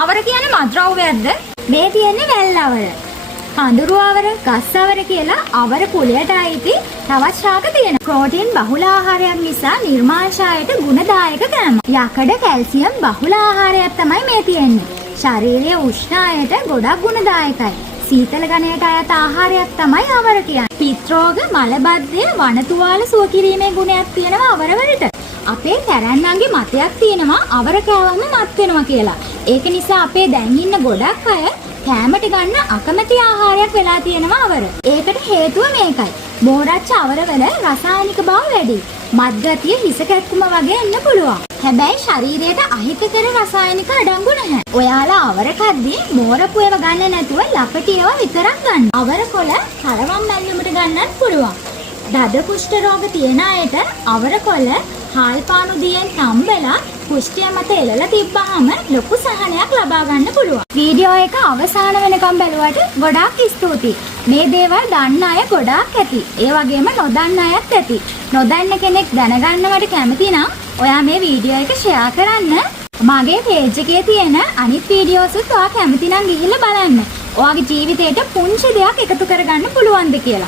අවර කියන්නේ මත්ද්‍රව්‍යයක්ද? මේ තියෙන්නේ වැල්ලවර. කඳුරු අවර, ගස් අවර කියලා අවර කුලයට අයිති තවත් ශාක තියෙනවා. ප්‍රෝටීන් බහුල ආහාරයක් නිසා නිර්මාංශායට ගුණදායක කෑම. යකඩ කැල්සියම් බහුල ආහාරයක් තමයි මේ තියෙන්නේ. ශරීරයේ උෂ්ණායට ගොඩක් ගුණදායකයි. සීතල ගණයට අයත් ආහාරයක් තමයි අවර කියන්නේ. පිත්‍රෝග, මලබද්ධය, වනතුවාල සුව කිරීමේ ගුණයක් තියෙනවා අවරවලට. අපේ පැරණ්ණන්ගේ මතයක් තියෙනවා අවර කෑවම මත් වෙනවා කියලා. ඒක නිසා අපේ දැන් ඉන්න ගොඩක් අය කෑමට ගන්න අකමැති ආහාරයක් වෙලා තියෙනවා අවර. ඒකට හේතුව මේකයි. මෝරච්ච අවරවල රසායනික බව වැඩි. මත්ගතිය, හිස කැක්කුම වගේ එන්න පුළුවන්. හැබැයි ශරීරයට අහිතකර රසායනික අඩංගු නැහැ. ඔයාලා අවර කද්දී මෝරපු ඒවා ගන්න නැතුව ලපටි ඒවා විතරක් ගන්න. අවර කොළ තරවම් මැල්ලුමට ගන්නත් පුළුවන්. දද කුෂ්ඨ රෝග තියෙන අයට අවර කොළ හාල්පානු දියෙන් තම්බලා කුෂ්ඨය මත එලලා තිබ්බහම ලොකු සහනයක් ලබා ගන්න පුළුවන්. වීඩියෝ එක අවසාන වෙනකම් බැලුවට ගොඩාක් ස්තුතියි. මේ දේවල් දන්න අය ගොඩාක් ඇති. ඒ වගේම නොදන්න අයත් ඇති. නොදන්න කෙනෙක් දැනගන්නවට කැමති නම් ඔයා මේ වීඩියෝ එක ෂෙයා කරන්න. මගේ පේජ් එකේ තියෙන අනිත් වීඩියෝස් උත් ඔයා කැමති නම් ගිහිල්ලා බලන්න. ඔයාගේ ජීවිතේට පුංචි දෙයක් එකතු කරගන්න පුළුවන්ද කියලා.